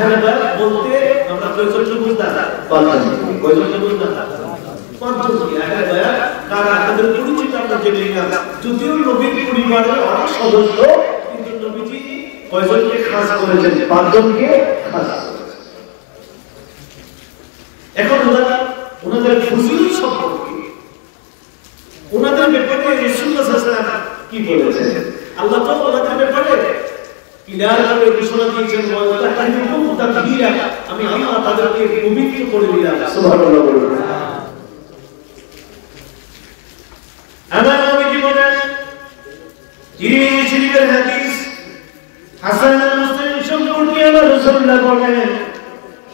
আহলে বায়াত বলতে আমরা কয়জনকে বুঝতাম? পাঁচজনকে। কয়জনকে বুঝতাম? পাঁচজনকে। আহলে বায়াত কারা তাদের পরিচিত আমরা জেনে নিলাম। যদিও নবীর পরিবারের অনেক সদস্য, কিন্তু নবীজি কয়জনকে খাস করেছেন? পাঁচজনকে খাস করেছেন। এখন ওনাদের ফজিলত সম্পর্কে, ওনাদের ব্যাপারে রাসূলুল্লাহ সাল্লাল্লাহু আলাইহি ওয়াসাল্লাম কি বলেছেন? আল্লাহ তো ওনাদের ব্যাপারে কিনার করে ঘোষণা দিয়েছেন, ওয়া তাহরিকুম তাকবীরা, আমি আল্লাহ তাদেরকে পবিত্র করে দিলাম। সুবহানাল্লাহ বলুন। আমার নবীজি বলেন, তিরমিজি শরীফের হাদিস, হাসান মুসলিম সম্পর্কে আমার রাসূলুল্লাহ বলেন,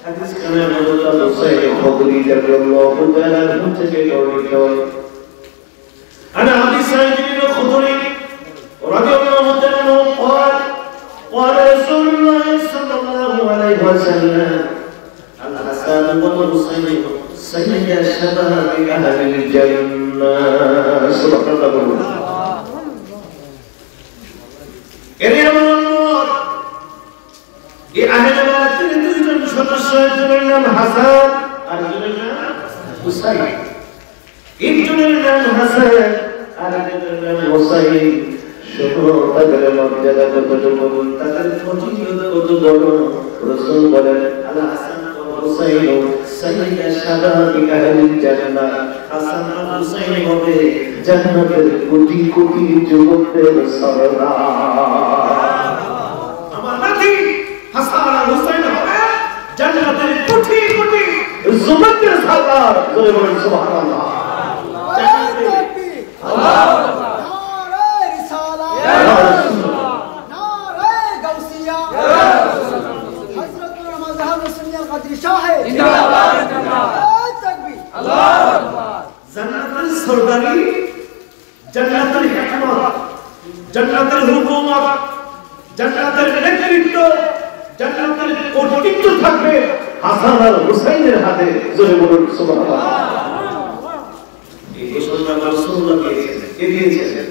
হাদিস কানে রাসূলুল্লাহ সাল্লাল্লাহু আলাইহি ওয়াসাল্লাম থেকে বর্ণিত। আনা আবি সাঈদ ইবনে খুদরি রাদিয়াল্লাহু তাআলা قال قال رسول الله صلى الله عليه وسلم الحسن والحسين سيد شباب أهل الجنة. سبحان الله. এর আমার এই আহলে বায়াতের দুইজন সদস্য, একজনের নাম হাসান আর একজনের নাম হুসাইন। একজনের নাম হাসান আর একজনের নাম হুসাইন। শুনো তাদের মর্যাদা কতটুকু, তাদের ফজিলত কত বড়। রাসূল বলেন, আল হাসান ওয়া হুসাইন সাইয়্যিদা শাবাবি আহলিল জান্নাহ। হাসান আর হুসাইন হবে জান্নাতের কোটি কোটি যুবকদের সরদার। আমার নাতি হাসান আর হুসাইন হবে জান্নাতের কোটি কোটি যুবকদের সরদার। জোরে বলুন সুবহানাল্লাহ। জান্নাতের সরদারি, জান্নাতের হিকমত, জান্নাতের হুকুমত, জান্নাতের নেতৃত্ব, জান্নাতের কর্তৃত্ব থাকবে হাসান আর হুসাইনের হাতে। জোরে বলুন সুবহানাল্লাহ। এই ঘোষণা রাসূলুল্লাহ দিয়েছেন।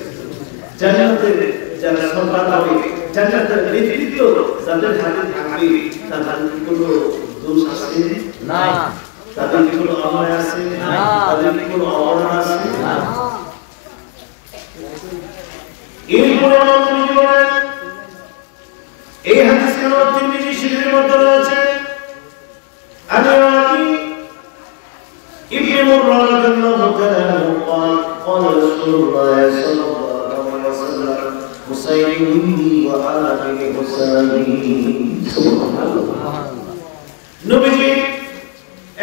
জান্নাতের যারা সরদার হবে, জান্নাতের নেতৃত্ব যাদের হাতে থাকবে, তাদের কোনো দোষ আছে না, তাদের কোনো অন্যায় আছে না, তাদের কোনো অপরাধ আছে না। এরপরে নবী বলেন, এই হাদিস কেন তিরমিজি শরীফের মধ্যে রয়েছে, আলী ইবনে মুররা রাদিয়াল্লাহু তাআলা قال قال رسول الله صلى الله عليه وسلم হুসাইন মিন্নি ওয়া আনা মিন হুসাইন। সুবহানাল্লাহ। নবীজি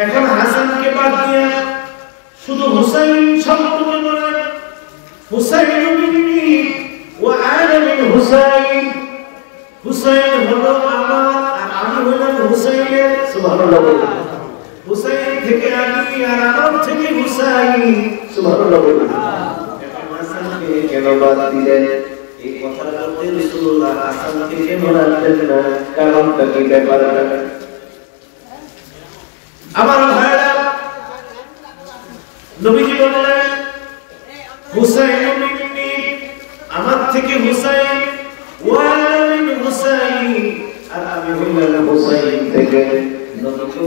এখন হাসানকে বাদ দিয়ে শুধু হুসাইন সম্পর্কে বলেন, হুসাইন মিন্নি ওয়া আনা মিন হুসাইন। হুসাইন হলো আমার আর আমি হলাম হুসাইনের। সুবহানাল্লাহ। হুসাইন থেকে আমি আর আমার থেকে হুসাইন। সুবহানাল্লাহ। এখন হাসানকে কেন বাদ দিলেন? এই কথাটা বলতে রাসূলুল্লাহ হাসানকে কেন রাখলেন না? কারণটা কি? ব্যাপারটা আমার ভাইরা, নবীজি বললেন হুসাইন মিন্নি, আমার থেকে হুসাইন, ওয়া মিন হুসাইন, আর আমি হইলাম হুসাইন থেকে। নবীজি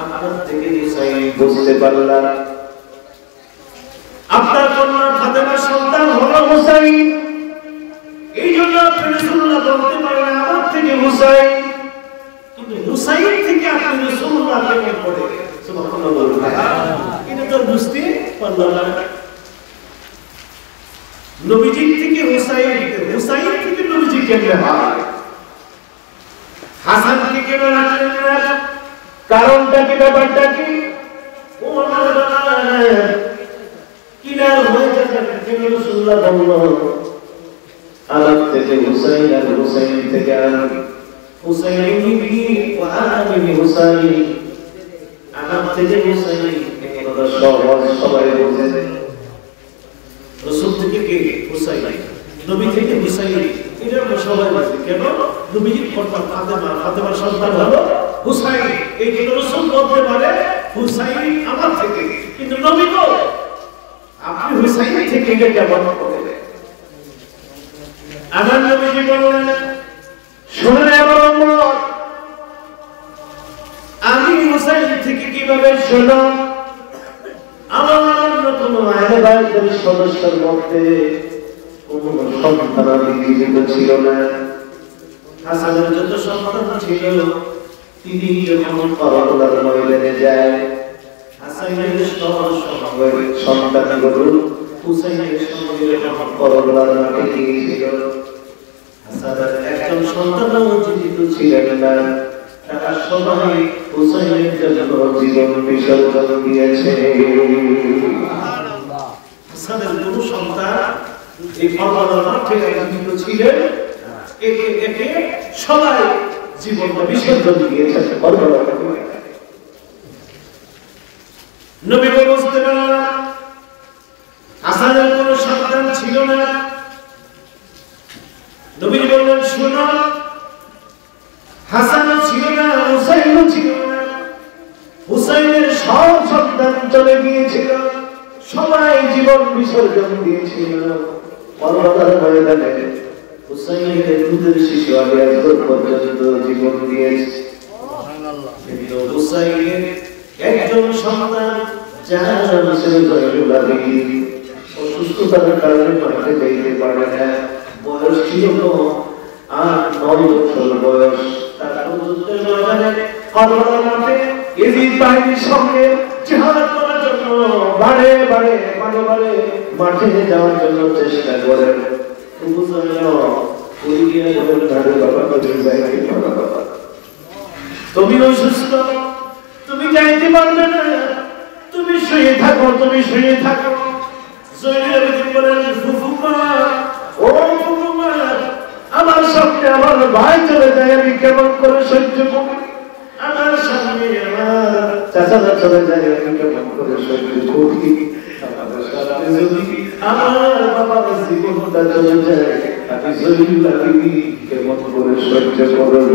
আপনার থেকে হুসাইন বুঝতে পারলাম, আপনার কন্যা ফাতেমার সন্তান হলো হুসাইন, এই জন্য আপনি রাসূলুল্লাহ বলতে পারেন আমার থেকে হুসাইন। কিন্তু হুসাইন থেকে আপনি রাসূলুল্লাহ কেমন পড়ে? সুবহানাল্লাহ বলুন। এটা তো বুঝতে পারলাম না। নবীজি থেকে হুসাইন, হুসাইন থেকে নবীজি কেমন হয়? হাসানকে কেন রাখলেন না? কারণটা কি? ব্যাপারটা কি? কিনার হয়ে যাচ্ছে কেন? রাসূলুল্লাহ বলল আলাপ থেকে হুসাইন আর হুসাইন থেকে আলাপ। হুসাইন মিন্নি ওয়া আনা মিন হুসাইন, আলাপ থেকে হুসাইন। এই কথা সবাই বোঝে। রাসূল থেকে কে? হুসাইন। নবী থেকে হুসাইন, এটা আমরা সবাই বোঝে। কেন? নবীজির কন্যা ফাতেমা, ফাতেমার সন্তান হলো হুসাইন। এই জন্য রাসূল বলতে পারে হুসাইন আমার থেকে। কিন্তু নবী তো আপনি হুসাইন থেকে এটা কেমন করে? আমার নবীজি বলেন, শুনে আমার উম্মত, হুসাইন থেকে কিভাবে শোনো আমার অন্যতম আহলে বাইতের সদস্যের মধ্যে কোন সন্তান জীবিত ছিল না। হাসানের যত সন্তান ছিল তিনি যখন করবলার ময়দানে যায় হাসানের সন্তানগুলো হুসাইনের সঙ্গে যখন করবলার মাঠে গিয়েছিল হাসানের একজন সন্তানও জীবিত ছিলেন না। তারা সবাই হুসাইনের জন্য জীবন বিসর্জন দিয়েছে। হাসানের কোন সন্তান এই করবলার মাঠে জীবিত ছিলেন একে একে সবাই জীবন বিসর্জন দিয়েছে করবলার মাঠে। নবী বুঝতে পারলেন হাসানের কোন সন্তান ছিল না। নবী বললেন শোনো হাসানও ছিল না হুসাইনও ছিল না, হুসাইনের সব সন্তান চলে গিয়েছিল, সবাই জীবন বিসর্জন দিয়েছিল করবলার ময়দানে। হুসাইনের দুধের শিশু আলী আসগর পর্যন্ত জীবন দিয়েছে। কিন্তু হুসাইনের একজন সন্তান যার নাম ছিল জয়নুল আবেদিন অসুস্থতার কারণে মাঠে যাইতে পারে না। বয়স ছিল 8-9 বছর বয়স। তার যুদ্ধের ময়দানে করবলার মাঠে ইয়াজিদ বাহিনীর সঙ্গে জিহাদ করার জন্য বারে বারে মাঠে যাওয়ার জন্য চেষ্টা করেন। তুমি অসুস্থ, তুমি যাইতে পারবে না, তুমি শুয়ে থাকো, তুমি শুয়ে থাকো। আমার সামনে আমার ভাই চলে যায়, আমি কেমন করে সহ্য করি? আমার সামনে আমার চাচারা চলে যায়, আমি কেমন করে সহ্য করি? আমার বাবার জীবনটা চলে যায়, আমি জয়নুল আবেদিন কেমন করে সহ্য করব?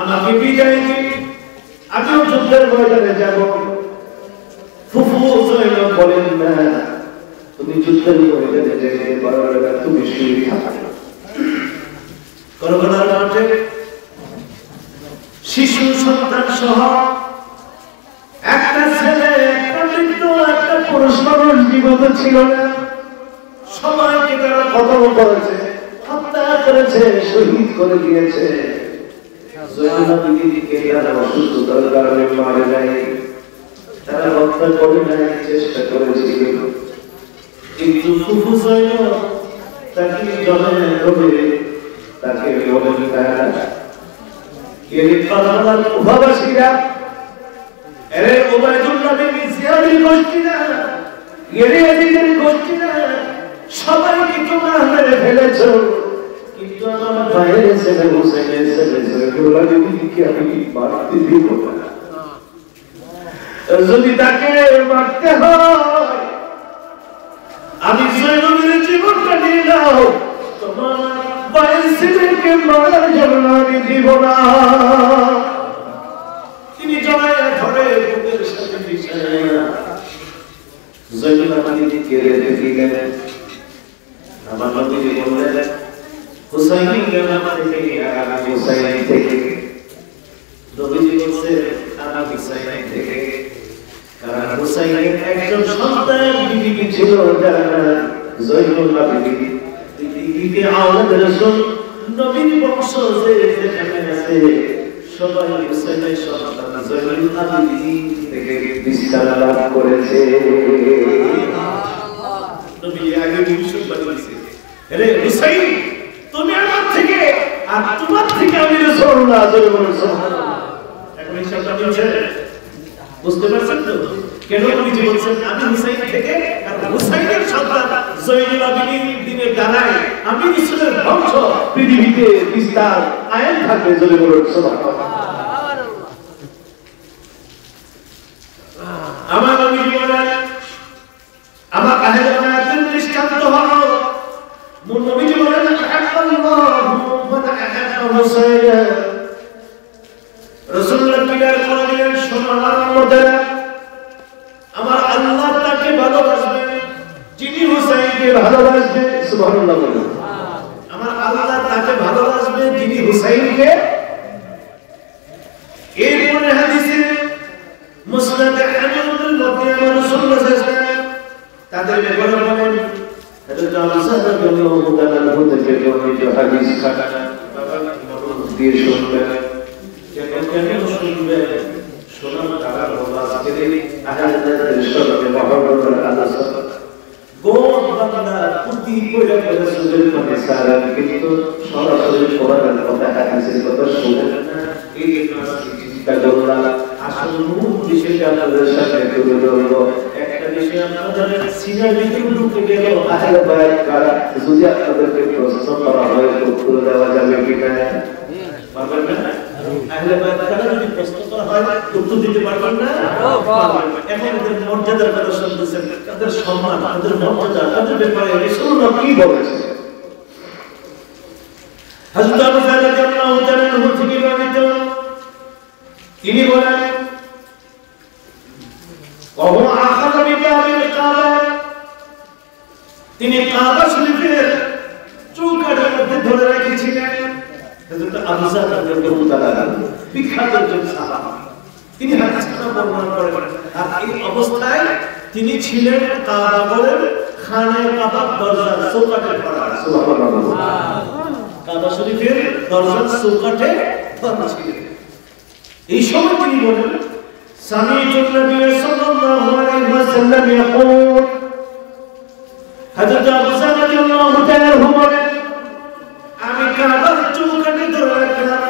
আমাকে বিদায় দিন, আমিও যুদ্ধের ময়দানে যাব। ফুফু জয়নব বলেন না, তুমি যুদ্ধের ময়দানে যেতে পারবে না, তুমি শুয়ে থাকো। করবলার মাঠে শিশু সন্তান সহ একটা ছেলে, একটা বৃদ্ধ, একটা পুরুষ মানুষ জীবিত ছিল না। সবাইকে তারা খতম করেছে, হত্যা করেছে, শহীদ করে দিয়েছে। জয়নুল আবেদিনকে তারা অসুস্থতার কারণে মারে নাই, তারা হত্যা করে নাই, চেষ্টা করেছিল। কিন্তু ফুফু জয়নব তাকে জলে ডুবে তাকে বলেন না, এর করবলার কুফাবাসীরা, এর উবাইদুল্লাহ বিন জিয়াদের গোষ্ঠীরা, এর ইয়াজিদের গোষ্ঠীরা সবাইকে তোমরা মেরে ফেলেছো, কিন্তু আমার ভাইয়ের ছেলে হুসাইনের ছেলে জয়নুল আবেদিনকে আমি মারতে দিব না। যদি তাকে মারতে হয় আমি জয়নুলের জীবনটা নিয়ে নাও, তোমার ভাইয়ের ছেলেকে মারার জন্য আমি দিব না। তিনি জড়াইয়া ধরে বুকের সাথে বিছাইয়া জয়নুল আবেদিনকে রেখে দিলেন। আমার নবী বললেন হুসাইনকে আমার থেকে আমি হুসাইন থেকে, নবীজি বলছেন আমি হুসাইন থেকে, কারণ হুসাইনের একজন সন্তান বিবি ছিল যার নাম জয়নুল আবেদিন। দিকে আওলাদ রাসূল নবীর বংশ যেখানে আছে সবাই হুসাইনের সন্তান জয়নুল আবেদিন থেকে বিস্তার লাভ করেছে। নবী আগে ভবিষ্যৎবাণী করেছে, আরে হুসাইন তুমি আমার থেকে আর তোমার থেকে আমি রাসূলুল্লাহ সুবহানাল্লাহ। এখন এই শব্দটা বলছে, বুঝতে পারছেন তো কেন নবীজি বলছেন আমি হুসাইন থেকে, আর হুসাইনের সন্তান জয়নুল আবেদিনের দ্বারাই আমি রাসূলের বংশ পৃথিবীতে বিস্তার আয়াত থাকবে। যদি বলুন সুবহানাল্লাহ। আমার নবীজি বলেন, আমার আহলে বায়াতের দৃষ্টান্ত হলো নবীজি বলেন আল্লাহু মান আহাব্বা হুসাইনা, রাসূলুল্লাহ কিলার করে দিলেন শোনো আমার আল্লাহ ভালোবাসবে সুবহানাল্লাহ বলুন আমার আল্লাহ তাকে ভালোবাসবে যিনি হুসাইনকে এরপরে হাদিসে মুসনাদ আহমদের মধ্যে আমার রাসূলুল্লাহ সাল্লাল্লাহু আলাইহি ওয়াসাল্লাম তাদের ব্যাপারে বলেন হযরত আবু রাদিয়াল্লাহু তাআলা আনহু থেকে বর্ণিত হাদিস খানা দিয়ে শুনবেন কেন শুনবেন শোনার তারা আল্লাহ আজকে আহলের সঙ্গে মহব্বতের আলোচনা গোট বান্দা প্রতি পয়লা করে সুযোগ মানে সারা কিন্তু সরাসরি কোরআনের কথা হাদিসের কথা শুনেন না এই তাজল্লা আসল মূল বিষয়টা আপনাদের সামনে তুলে ধরবো একটা বিষয় আপনাদের সিনার ভিতরে ঢুকে গেল আহলে বায়াত কারা যদি আপনাদেরকে প্রশ্ন করা হয় উত্তর দেওয়া যাবে কিনা পারবেন না আহলে বায়াত কারা যদি প্রশ্ন করা হয় উত্তর দিতে পারবেন না এখন এদের মর্যাদার কথা শুনতেছেন তাদের সম্মান তাদের মর্যাদা তাদের ব্যাপারে রাসূলুল্লাহ কি বলেছেন হযরত আবু বকর রাদিয়াল্লাহু তাআলা আনহু থেকে বর্ণিত তিনি বলেন وهو اخذ بباب الكعبه তিনি কাবা শরীফের চৌকাঠের মধ্যে ধরে রেখেছিলেন হযরত আবু বকর রাদিয়াল্লাহু তাআলা বিখ্যাত একজন সাহাবা তিনি হাদিসটা বর্ণনা করেন আর এই অবস্থায় তিনি ছিলেন কাবার খানে কাবা দরজার চৌকাঠে ধরা সুবহানাল্লাহ কাবা শরীফের দরজার চৌকাঠে ধরা ছিলেন এই সময় তিনি বলেন সামি'তু নবী সাল্লাল্লাহু আলাইহি ওয়াসাল্লাম ইয়াকুল হযরত আবু বকর রাদিয়াল্লাহু তাআলা বলেন আমি কাবার চৌকাঠে ধরে রাখলাম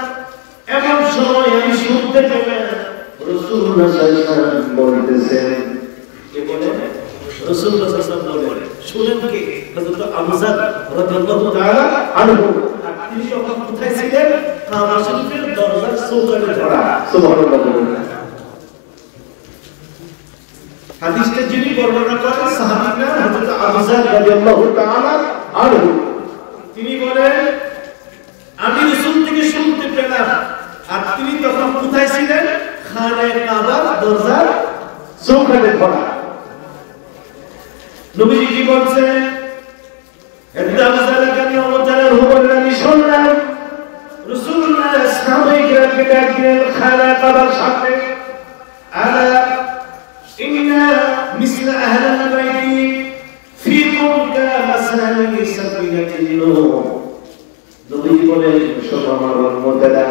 এমন সময় আমি শুনতে পেলাম রাসূলুল্লাহ সাল্লাল্লাহু আলাইহি ওয়াসাল্লাম বলতেছেন কে বলেন রাসূলুল্লাহ সাল্লাল্লাহু আলাইহি ওয়াসাল্লাম শুনেন কি হযরত আবু বকর রাদিয়াল্লাহু তাআলা আনহু তিনি যখন কোথায় ছিলেন কাবা শরীফের দরজার চৌকাঠে ধরা সুবহানাল্লাহ হাদিসটা যিনি বর্ণনা করেন সাহাবী নাম হযরত আবু বকর রাদিয়াল্লাহু তাআলা আনহু তিনি বলেন আমি রাসূল থেকে শুনতে পেলাম আর তিনি তখন কোথায় ছিলেন খানে কাবার দরজার চৌকাঠে ধরা নবীজি কি বলছেন হযরত আবু বকর রাদিয়াল্লাহু তাআলা বলেন আমি শুনলাম রাসূলুল্লাহ সাহাবায়ে কেরামকে ডাকলেন খানা কাবার সামনে আলা ইন্না মিসলা আহলাল বাইতি ফীকুম কামাসালি সাবিনাতিন নূহ নবীজি বলেন শোনো আমার উম্মতেরা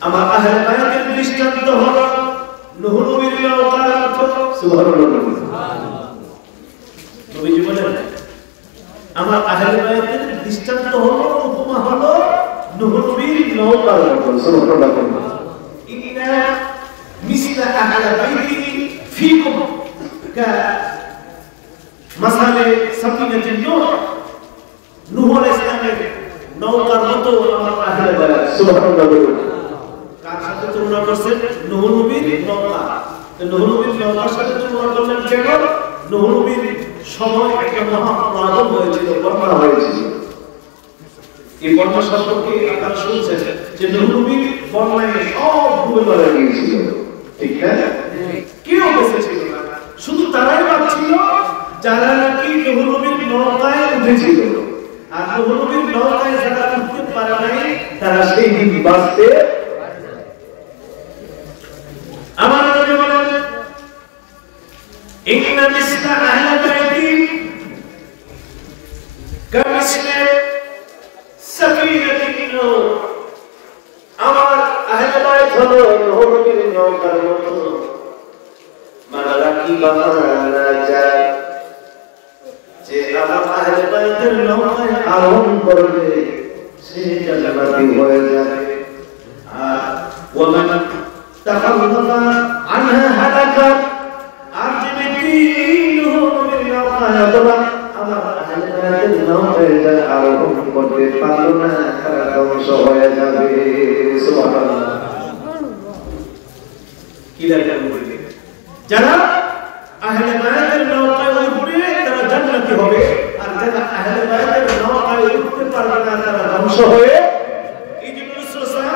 আমার আহলে বাইতের দৃষ্টান্ত হলো নূহ নবীর নৌকার মতো সুবহানাল্লাহ নবীজি বলেন আমার আহলে বাইতের দৃষ্টান্ত হলো উপমা হলো নূহ নবীর নৌকার মতো সুবহানাল্লাহ ইন্না মিসলা আহলে বাইতি ফীকুম কামাসালি সাবিনাতিন নূহ নূহ আলাইহিস সালামের নৌকার মতো আমার আহলে বাইত সুবহানাল্লাহ কার সাথে তুলনা করছেন নূহ নবীর নৌকা নূহ নবীর নৌকার সাথে তুলনা করলেন কেন নূহ নবীর সময় একটা মহা প্লাবন হয়েছিল বন্যা হয়েছিল এই বন্যা সম্পর্কে আপনারা শুনছেন যে নূহ নবীর বন্যায় সব ডুবে মারা গিয়েছিল ঠিক না কেউ বেঁচে ছিল না শুধু তারাই বাঁচছিল যারা নাকি নূহ নবীর নৌকায় উঠেছিল আর নূহ নবীর নৌকায় যারা উঠতে পারে নাই তারা সেই দিন বাঁচতে আমার নবী বলেন ইন্না মিসলা আহলে বাইতি কামিসলা সাফিনাতিন নূহ আমার আহলে বাইত হলো নূহ নবীর নৌকার মতো মারা কি বাহানা যায় যে আমার আহলে বাইতের নৌকায় আরোহণ করবে সে জান্নাতি হয়ে যাবে আর ওমান তাখাল্লাফা আনহা হালাকা আর যে ব্যক্তি নূহ নবীর নৌকায় অথবা আমার আহলে বাইতের নৌকায় যারা আরোহণ করতে পারলো না তারা ধ্বংস হয়ে যাবে সুবহানাল্লাহ কি দরকার বলবে যারা আহলে বাইতের নৌকায় উঠবে তারা জান্নাতি হবে আর যারা আহলে বাইতের নৌকায় উঠতে পারবে না তারা ধ্বংস হয়ে এই যে রাসূলুল্লাহ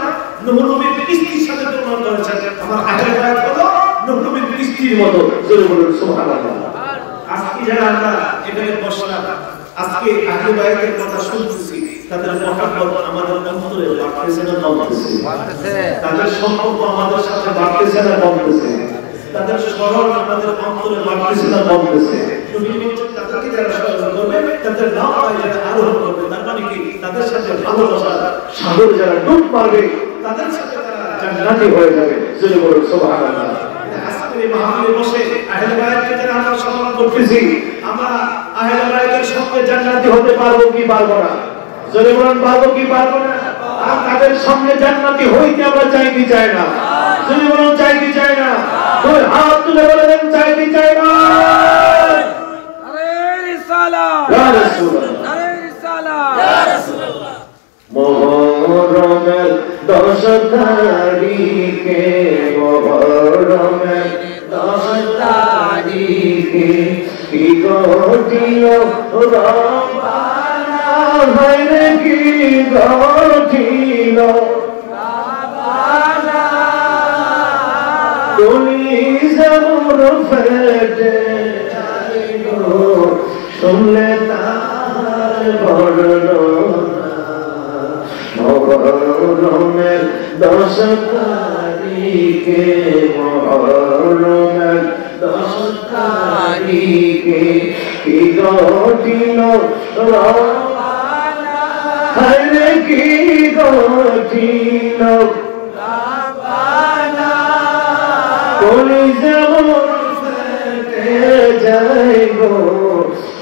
নূহ নবীর কিস্তির সাথে তুলনা করেছেন আমার আহলে বাইত হলো নূহ নবীর কিস্তির মতো জোরে বলুন সুবহানাল্লাহ আজকে যারা আমরা এখানে বসলাম, আজকে আহলে বায়তের কথা শুনতেছি, তাদের মহব্বত আমাদের অন্তরে বাড়তেছে না কমতেছে? তাদের সম্পর্ক আমাদের সাথে বাড়তেছে না কমতেছে? তাদের স্মরণ আমাদের অন্তরে বাড়তেছে না কমতেছে? তাদেরকে যারা স্মরণ করবে, তাদের নাম যারা আরোহণ করবে, তার মানে কি তাদের সাথে ভালোবাসা সাগর যারা ডুব মারবে, তাদের সাথে তারা জান্নাতি হয়ে যাবে। জোরে বলুন সুবহানাল্লাহ। আজকে এই মাহফিলে বসে আহলে বায়তকে যারা আমরা সম্মান করতেছি, আমরা আহলে বায়তের সঙ্গে জান্নাতি হতে পারবো কি পারবো না? জোরে বলুন পারবো কি পারবো না? আর তাদের সঙ্গে জান্নাতি হইতে আমরা চাই কি চাই না? জোরে বলুন চাই কি চাই না? দুই হাত তুলে বলেন চাই কি চাই না? আরে রিসালাত ইয়া রাসূলুল্লাহ, আরে রিসালাত ইয়া রাসূলুল্লাহ। মুহররমের 10 তারিখে, মুহররমের 10 তারিখে কি ঘটিল রব্বানা, ভাইরে কি ঘটিল রব্বানা, কলিজার ফেটে যাইল শুনলে তার বর্ণনা। মুহররমের 10 তারিখে, মুহররমের 10 তারিখে কি ঘটিল রব্বানা, হায়রে কি ঘটিল রব্বানা, কলিজার ফেটে যায় গো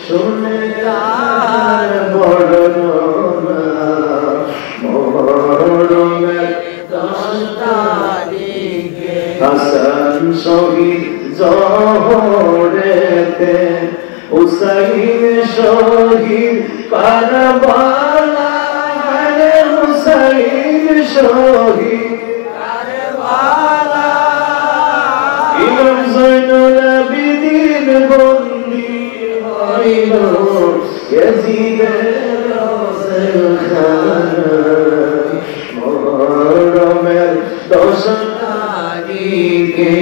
শুনে তার বর্ণনা। মুহররমের 10 তারিখে হাসান শহীদ জোহরেতে, হুসাইন শহীদ কারবালা, আরে হুসাইন শহীদ কারবালা, ইমাম জয়নুল আবিদিন বন্দী হইল ইয়াজিদের রওজাখানায়। মুহররমের 10 তারিখে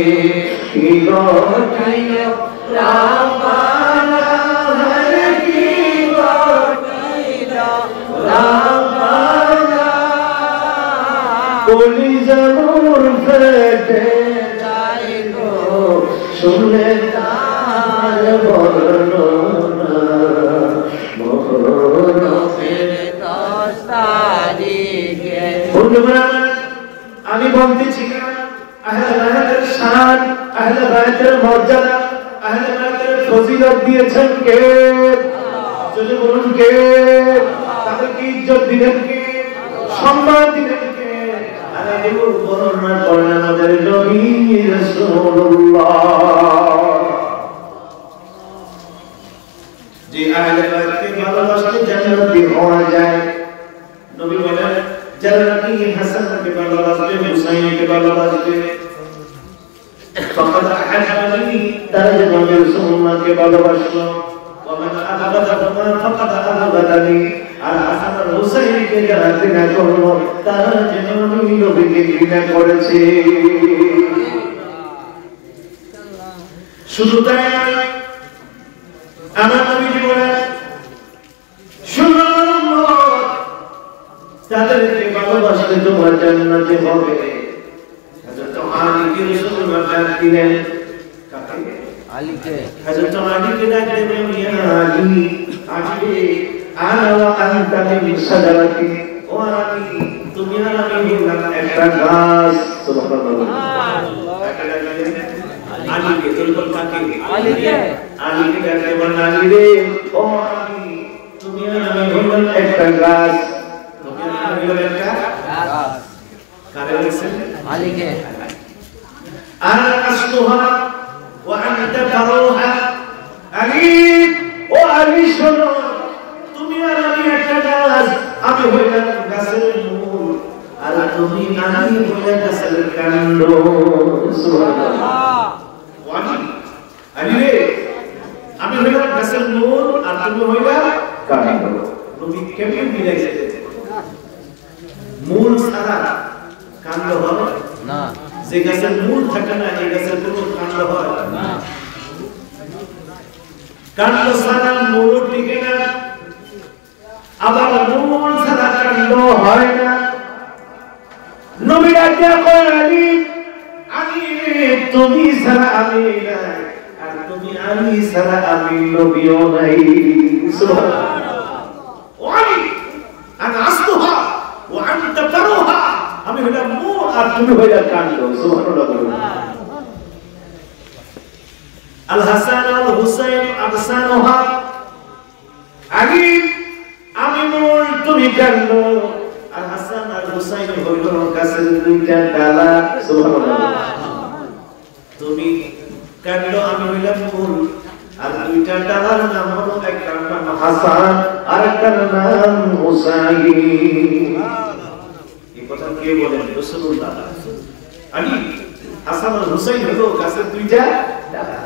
কি ঘটিল রব্বানা, হায়রে কি ঘটিল রব্বানা, কলিজার ফেটে যায় গো শুনলে তার বর্ণনা। মুহররমের 10 তারিখে বন্ধুরা, আমি বলতেছি আহলে বায়তের শান, আহলে বায়তের মর্যাদা, আহলে বায়তের ফজিলত দিয়েছেন কে? যদি বলুন কে? তাদেরকে ইজ্জত দিলেন কে? সম্মান দিলেন কে? আরে এগুলো বর্ণনা করেন আমাদের নবী রাসূলুল্লাহ। যে আহলে বায়তকে ভালোবাসলে জান্নাতি হওয়া যায়। নবী বলেন যারা নাকি হাসানকে ভালোবাসবে, হুসাইনকে ভালোবাসবে, ফাকাদ আহাব্বানি, তারা যে নবী রাসূলুল্লাহকে ভালোবাসলো, ওয়া মান আহাব্বাহুমা ফাকাদ আহাব্বানি, আর হাসান আর হুসাইনকে যারা ঘৃণা করলো, তারা যে নবীকে ঘৃণা করেছে। শুধু তাই নয়, আমার নবীজি বলেন শুনো তাদেরকে ভালোবাসলে তোমার জান্নাতে হবে। হযরত আলীকে রাসূলুল্লাহ ডাক দিলেন, কাকে? আলীকে। হযরত আলীকে ডাক দিলেন, ইয়া আলী, আলী আনা ওয়া আনতা মিন শাজারাতি, ও আলী তুমি আর আমি হলাম একটা গাছ। সুবহানাল্লাহ। আলীকে বলতো কাকে? আলীকে। আলীকে ডাক দিলেন, আলী রে, ও আলী তুমি আর আমি হলাম একটা গাছ। আলীকে। আনা আসলুহা ওয়া আনতা ফারুহা, আলী ও আলী শোনো, তুমি আর আমি একটা গাছ, আমি হইলাম গাছের মূল, আর তুমি আলী হইলা গাছের কাণ্ড। সুবহানাল্লাহ। আলী রে, আমি হইলাম গাছের মূল আর তুমি হইলা কাণ্ড। নবী কেমন মিলাইছে? মূল ছাড়া কাণ্ড হবে না। যে গাছের মূল থাকে না, এই গাছের কোনো কাণ্ড হয় না। কাণ্ড ছাড়া মূল টিকে না, আবার মূল ছাড়া কাণ্ড হয় না। নবী ডাকিয়া কয় আলী, আলী তুমি ছাড়া আমি নাই, আর তুমি আলী ছাড়া আমি নবীও নাই। সুবহানাল্লাহ। ওয়ালি আনা আসলুহা ওয়া আনতা ফারুহা, আমি হইলাম মূল আর তুমি হইলা কাণ্ড। সুবহানাল্লাহ। আল হাসান আল হুসাইন আবসানুহা, আলী আমি মূল তুমি কাণ্ড, আর হাসান আর হুসাইন হইল গাছের দুইটা ডালা। সুবহানাল্লাহ। তুমি কাণ্ড আমি হইলাম মূল, আর দুইটা ডালার নাম হলো, একটার নাম হাসান আর একটার নাম হুসাইন। এই কথা কে বলেন? রাসূলুল্লাহ। আলী হাসান আর হুসাইন হলো গাছের দুইটা ডালা।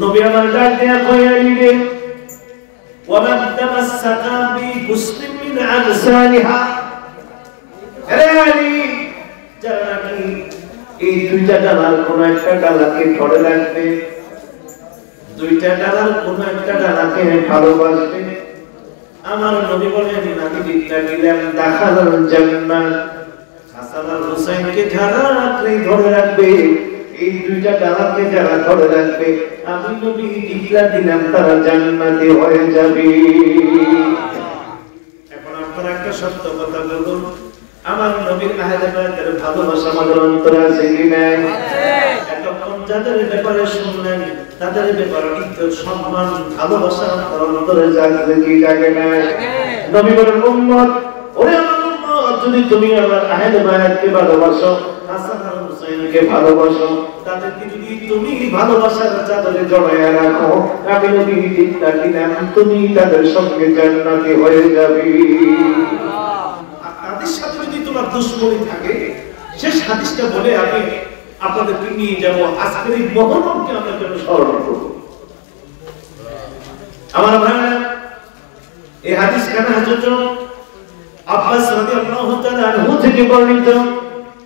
নবী আমার ডাক দেয়া কয় আলী রে, ومن تمسك بغصن من أغصانها، যারা নাকি এই দুইটা ডালার কোন একটা ডালাকে ধরে রাখবে, দুইটা ডালার কোন একটা ডালাকে ভালোবাসবে, আমার নবী বলেন আমি দিকটা দিলাম দাখালাল জান্নাহ। হাসান আর হুসাইনকে যারা ধরে রাখবে, এই দুইটা ডালাকে যারা ধরে রাখবে, আমি নবী দিকটা দিলাম তারা জান্নাতে হয়ে যাবে। এখন আপনারা একটা সত্য কথা বলুন, আমার নবীর আহলে বায়তের ভালোবাসা আমাদের অন্তরে আছে কি নাই? এতক্ষণ যাদের ব্যাপারে শুনলেন, তাদের ব্যাপারে ইজ্জত সম্মান ভালোবাসা আমাদের অন্তরে জাগে কি জাগে না? নবী বলেন উম্মত, ওরে আমার উম্মত, যদি তুমি আমার আহলে বায়তকে ভালোবাসো, হাসান আর হুসাইনকে ভালোবাসো, তাদেরকে যদি তুমি ভালোবাসার চাদরে জড়ায়া রাখো, আমি নবী দিকটা দিলাম তুমি তাদের সঙ্গে জান্নাতে হয়ে যাবে। তাদের সাথে যদি তোমার দুশ্মনী থাকে, শেষ হাদিসটা বলে আমি আপনাদেরকে নিয়ে যাব আজকের এই মহরমকে আমরা যেন স্মরণ করব। আমার ভাইরা, এই হাদিস কেন হযরত আব্বাস রাদিয়াল্লাহু তাআলা আনহু থেকে বর্ণিত।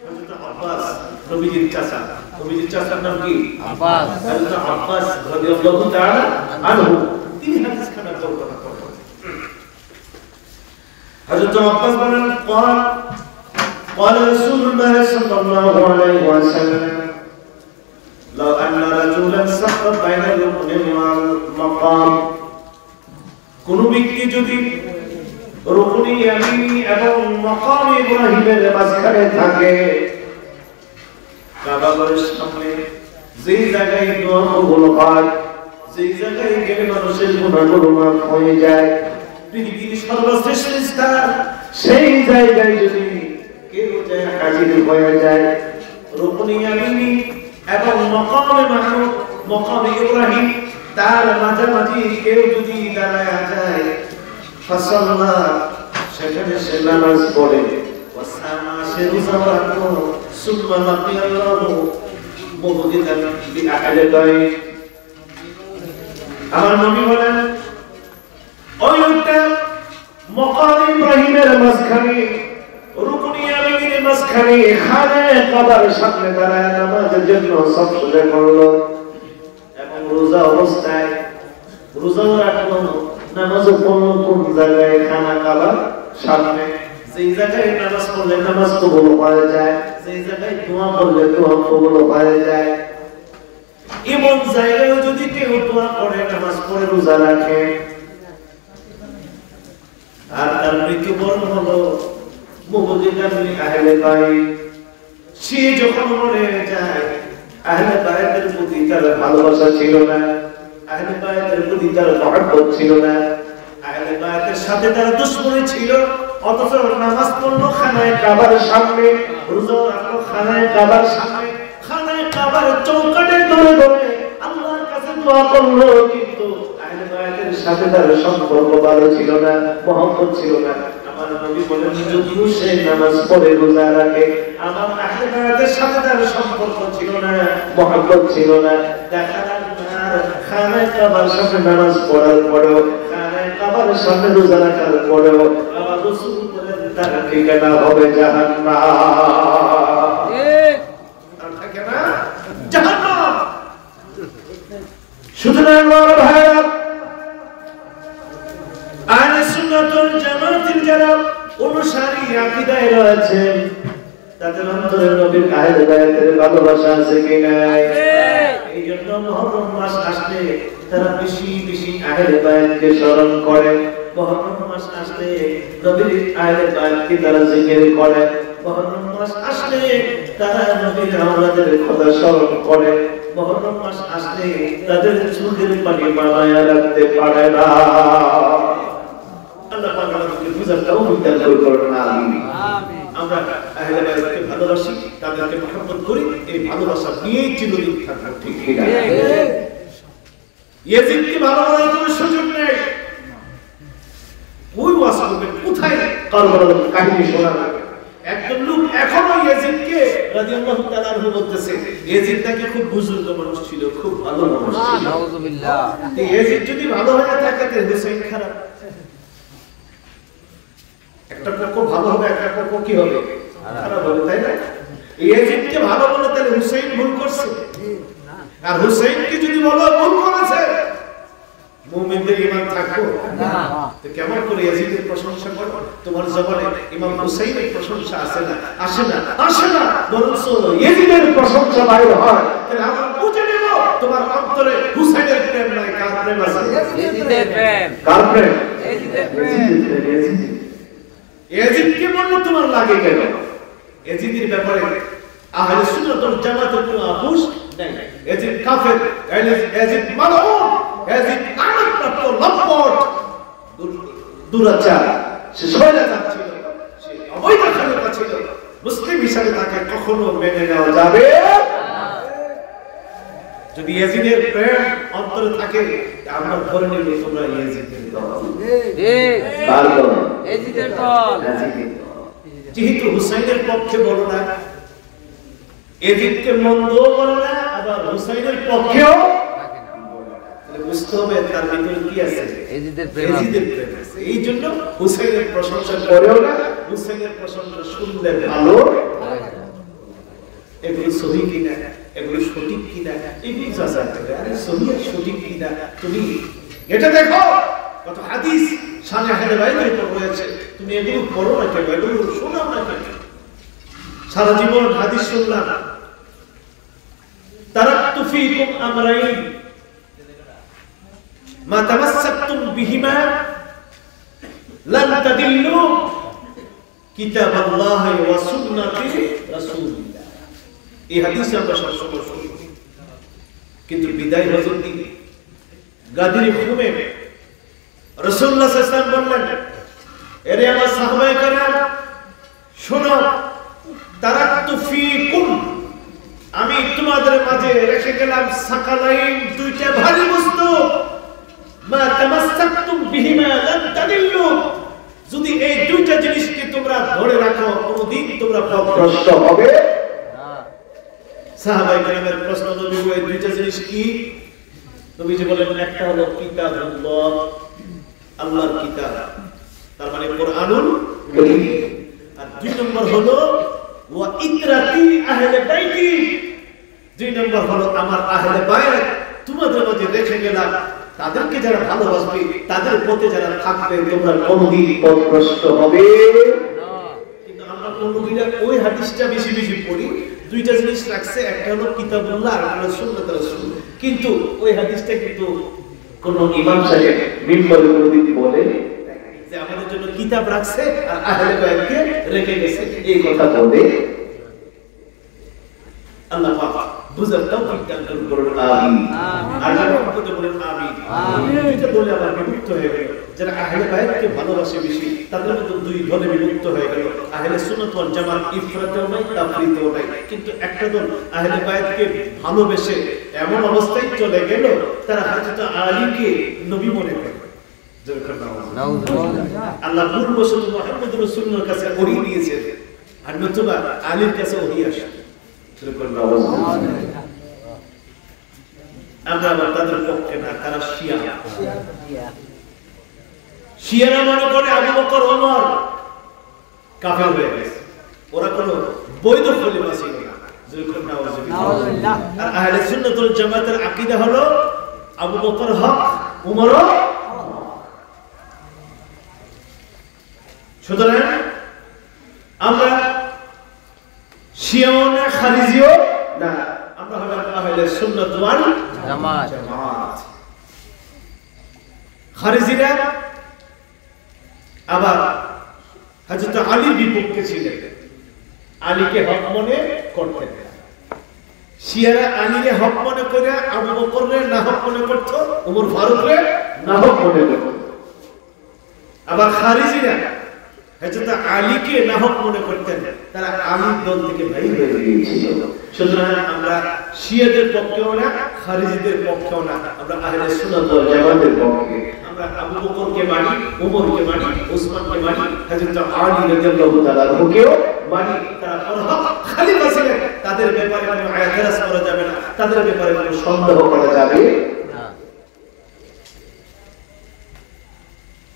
হযরত আব্বাস নবীজির চাচা, নবীজির চাচার নাম কি? আব্বাস। হযরত আব্বাস রাদিয়াল্লাহু তাআলা আনহু তিনি হাদিস খানা বর্ণনা করেন। হযরত আব্বাস বলেন قال رسول الله صلى الله عليه وسلم لو أن رجلا سقط بين الركن والمقام، কোন ব্যক্তি যদি রুকনে ইয়ামিনী এবং মাকাম ইব্রাহিমের মাঝখানে থাকে, কাবা ঘরের সামনে যে জায়গায় দোয়া কবুল হয়, যে জায়গায় গেলে মানুষের গুনাহগুলো মাফ হয়ে যায়, পৃথিবীর সর্বশ্রেষ্ঠ স্থান, সেই জায়গায় যদি কেউ যায় হাজির হয়ে যায়, রুকনে ইয়ামিনী এবং মাকামে মাহমুদ, মাকামে ইব্রাহিম, তার মাঝামাঝি কেউ যদি দাঁড়ায় যায়, ফাসাল্লাহ, সেখানে সে নামাজ পড়ে, ওয়াসামা সে রোজা রাখে, সুম্মা লাকিয়াল্লাহু মুবগিদান বিআহলিহি। আমার নবী বলেন, ওই লোকটা মাকাম ইব্রাহিমের মাঝখানে, রুকনে ইয়ামিনের মাঝখানে, খানায়ে কাবার সামনে দাঁড়ায় নামাজের জন্য সব সোজা করলো এবং রোজা অবস্থায় রোজা রাখলো, নামাজ পড়লো কোন জায়গায়? খানা কাবার সামনে। যেই জায়গায় নামাজ পড়লে নামাজ কবুল হয়ে যায়, যেই জায়গায় দোয়া করলে দোয়া কবুল হয়ে যায়, এমন জায়গায় যদি কেউ দোয়া করে, নামাজ পড়ে, রোজা রাখে, আর তার মৃত্যুবরণ হলো মুবগিদান লিআহলি বাইত, সে যখন মরে যায়, আহলে বায়তের প্রতি তার ভালোবাসা ছিল না, আহলে বায়তের প্রতি তার মহব্বত ছিল না, আহলে বায়তের সাথে তার দুশমনি ছিল, অথচ নামাজ পড়লো খানায়ে কাবার সামনে, রোজা রাখলো খানায়ে কাবার সামনে, খানায়ে কাবার চৌকাঠে ধরে ধরে আল্লাহর কাছে দোয়া করলো, কিন্তু আহলে বায়তের সাথে তার সম্পর্ক ভালো ছিল না, মহব্বত ছিল না। আমার নবী বলেন, যদিও সে নামাজ পড়ে, রোজা রাখে, আমার আহলে বায়তের সাথে তার সম্পর্ক ছিল না, মহব্বত ছিল না, দেখা খানায়ে কাবার সামনে নামাজ পড়ার পরেও, খানায়ে কাবার সামনে রোজা রাখার পরেও আমার রাসূল বলেন তার ঠিকানা হবে জাহান্নাম। ঠিক, তার ঠিকানা জাহান্নাম। সুতরাং আমার ভাইরা, আহলে সুন্নাত ওয়াল জামাতের যারা অনুসারী আকীদায় রয়েছেন, তাদের অন্তরে নবীর আহলে বায়াতের ভালোবাসা আছে কি নাই? এই জন্য মুহররম মাস আসলে তারা বেশি বেশি আহলে বায়াতকে স্মরণ করে। মুহররম মাস আসলে নবীর আহলে বায়াতকে তারা জিকির করে। মুহররম মাস আসলে তারা নবীর আওলাদের কথা স্মরণ করে। মুহররম মাস আসলে তাদের চুলের পানি মানায়া রাখতে পারে না। আল্লাহ পাক আমাদেরকে বুঝার তৌফিক দান করুন। আমিন। আমরা আহলে বায়াতকে ভালোবাসি, তাদেরকে মহব্বত করি, এই ভালোবাসা নিয়েই চিরদিন থাকবো। ঠিক ঠিক ইয়াজিদকে ভালোবাসার কোনো সুযোগ নেই। ওই ওয়াজ করবেন কোথায়? কারবালার কাহিনী শোনাবেন। একজন লোক এখনো ইয়াজিদকে রাদিয়াল্লাহু তাআলা আনহু বলতেছে, ইয়াজিদ নাকি খুব বুজুর্গ মানুষ ছিল, খুব ভালো মানুষ ছিল। নাউযুবিল্লাহ। ইয়াজিদ যদি ভালো হয়ে থাকে তাহলে হুসাইন খারাপ। একটা পক্ষ ভালো হবে, একটা পক্ষ কি হবে? খারাপ হবে, তাই না? ইয়াজিদকে ভালো বলে তাহলে হুসাইন ভুল করছে, আর হুসাইনকে যদি বলো ভুল করেছে, মুমিনদের ঈমান থাকবে না। তো কেমন করে ইয়াজিদের প্রশংসা করো? তোমার জবানে ইমাম হুসাইনের প্রশংসা আসে না, আসে না, আসে না, বরঞ্চ ইয়াজিদের প্রশংসা বাইর হয়। তাহলে আমরা বুঝে নেব তোমার অন্তরে হুসাইনের প্রেম নাই, কার প্রেম আছে? ইয়াজিদের প্রেম। কার প্রেম? ইয়াজিদের প্রেম। ইয়াজিদকে বললে তোমার লাগে কেন? ইয়াজিদের ব্যাপারে আহলে সুন্নাত ওয়াল জামাতের কোনো আপোষ নাই। ইয়াজিদ কাফের, ইয়াজিদ মালউন, ইয়াজিদ আনাতপ্রাপ্ত লম্পট, দুরাচার, সে শয়তান ছিল, সে অবৈধ খলিফা ছিল। মুসলিম হিসাবে তাকে কখনো মেনে নেওয়া যাবে না। যদি ইয়াজিদের প্রেম অন্তরে থাকে, আমরা ধরে নেব তোমরা ইয়াজিদের দল। ঠিক কার দল? ইয়াজিদের দল। যেহেতু হুসাইনের পক্ষে বলো না, ইয়াজিদকে মন্দও বলো না, আবার হুসাইনের পক্ষেও বুঝতে হবে তার ভিতরে কি আছে? ইয়াজিদের প্রেম আছে। এই জন্য হুসাইনের প্রশংসা করেও না, হুসাইনের প্রশংসা শুনলে ভালো। এগুলো সহি কিনা, এগুলো সঠিক কিনা, এগুলো যাচাই করে। আরে সহি আর সঠিক কিনা তুমি এটা দেখো। কত হাদিস শানে আহলে বাইতের উপর রয়েছে, তুমি এগুলো পড়ো না কেন, এগুলো শোনাও না কেন? সারা জীবন হাদিস শুনলাম। তারাকতু ফীকুম আমরাইন মা তামাসসাকতুম বিহিমা লান তাদিল্লু কিতাবাল্লাহি ওয়া সুন্নাতি রাসূলিল্লাহ। এই হাদিস আমরা সবসময় শুনি, কিন্তু বিদায় হজর দিন গাদির ঘুমে রাসূলুল্লাহ সাল্লাল্লাহু আলাইহি ওয়াসাল্লাম বললেন, এরে আমার সাহাবায়ে কেরাম শোনো, তারাকতু ফীকুম, আমি তোমাদের মাঝে রেখে গেলাম সাকালাইন, দুইটা ভারী বস্তু, মা তামাসসাকতুম বিহিমা লান তাদিল্লু, যদি এই দুইটা জিনিসকে তোমরা ধরে রাখো কোনদিন তোমরা পথভ্রষ্ট হবে না। সাহাবায়ে কেরামের প্রশ্ন, নবী এই দুইটা জিনিস কি? নবীজি বলেন, একটা হলো কিতাবুল্লাহ, আল্লাহর কিতাব, তার মানে কোরআনুল কারীম, আর দুই নম্বর হলো ওয়া ইতরাতি আহলে বাইতি, দুই নম্বর হলো আমার আহলে বায়াত তোমাদের মাঝে রেখে গেলাম, তাদেরকে যারা ভালোবাসবে, তাদের পথে যারা থাকবে, তোমরা কোনদিন পথভ্রষ্ট হবে না। কিন্তু আমরা কোনদিন ওই হাদিসটা বেশি বেশি পড়ি, দুইটা জিনিস রাখছে, একটা হলো কিতাবুল্লাহ আর একটা হলো সুন্নাত রাসূল, কিন্তু ওই হাদিসটা কিন্তু কোন ইমাম সাহেব মিম্বরে কোনদিন বলে যে আমাদের জন্য কিতাব রাখছে আর আহলে বায়াতকে রেখে গেছে, এই কথা বলে আল্লাহ পাক বুঝার তৌফিক দান করুন। আমিন। আল্লাহ রহমতে বলেন আমিন। আমিন। এটা বলে আবার বিভক্ত হয়ে গেল, যারা আহলে বায়াতকে ভালোবাসে বেশি, তাদের মধ্যে দুই দলে বিভক্ত হয়ে গেল। আহলে সুন্নাত ওয়াল জামাত ইফরাতেও নাই, তাফরিতেও নাই, কিন্তু একটা দল আহলে বায়াতকে ভালোবেসে এমন অবস্থায় চলে গেল, তারা হযরত আলীকে নবী মনে করে। আল্লাহ পূর্ববশত মুহাম্মদ রাসূলুল্লাহর কাছে ওহী দিয়েছেন, আর নতুবা আলীর কাছে ওহী আসে। আমরা তাদের পক্ষে না, তারা শিয়া। শিয়ারা মনে করে আবু বকর ওমর কাফের হয়ে গেছে, ওরা কোন বৈধ খলিফা ছিল না। আর আহলে সুন্নাত ওয়াল জামাতের আকীদা হলো আবু বকর হক, উমরও হক। সুতরাং আমরা শিয়াও না, খারিজিও না, আমরা হলাম আহলে সুন্নাত ওয়াল জামাত। জামাত। খারিজিরা আবার হযরত আলীর বিপক্ষে ছিলেন, আলীকে হক মনে করতেন। শিয়ারা আলীরে হক মনে করে আবু বকররে না হক মনে করত, ওমর ফারুকরে না হক মনে করত। আবার খারিজিরা হযরত আলীকে না হক মনে করতেন, তারা আলীর দল থেকে বাইর হয়ে গিয়েছিল। সুতরাং আমরা শিয়াদের পক্ষেও না, খারিজিদের পক্ষেও না, আমরা আহলে সুন্নাত ওয়াল জামাতের পক্ষে। আমরা আবু বকরকে মানি, ওমরকে মানি, ওসমানকে মানি, হযরত আলী রাদিয়াল্লাহু তাআলা আনহুকেও মানি। তারা হক খলিফা ছিলেন, তাদের ব্যাপারে কোনো এতরাজ করা যাবে না, তাদের ব্যাপারে কোনো সন্দেহ করা যাবে না।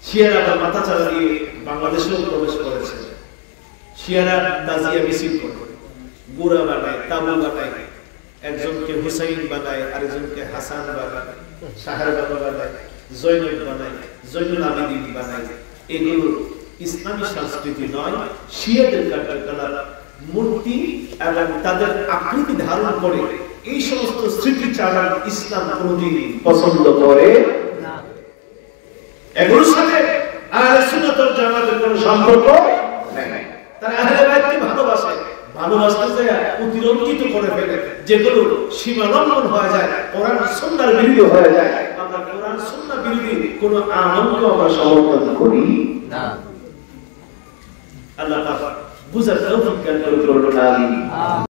শিয়ারা আবার মাথা চালা দিয়ে বাংলাদেশেও প্রবেশ করেছে। শিয়ারা তাজিয়া মিছিল করে, গুড়া বানায়, তাবু বানায়, একজনকে হুসাইন বানায়, আরেকজনকে হাসান বানায়, শাহর বাবা বানায়, জয়নুল বানায়, জয়নুল আবেদিন বানায়। এগুলো ইসলামী সংস্কৃতি নয়, শিয়াদের কার্যকলাপ। মূর্তি এবং তাদের আকৃতি ধারণ করে এই সমস্ত স্মৃতিচারণ ইসলাম কোনদিন পছন্দ করে না। এগুলোর সাথে আহলে সুন্নাত ওয়াল জামাতের কোনো সম্পর্ক নেই। তারা আহলে বাইতকে ভালোবাসে, ভালোবাসতে যায় অতিরঞ্জিত করে ফেলে, যেগুলো সীমা লঙ্ঘন হয়ে যায়, কোরআন সুন্নাহর বিরোধী হয়ে যায়। আমরা কোরআন সুন্নাহ বিরোধী কোন আমলকে আমরা সমর্থন করি না। আল্লাহ পাক বুঝার তৌফিক দান করুন। আমিন।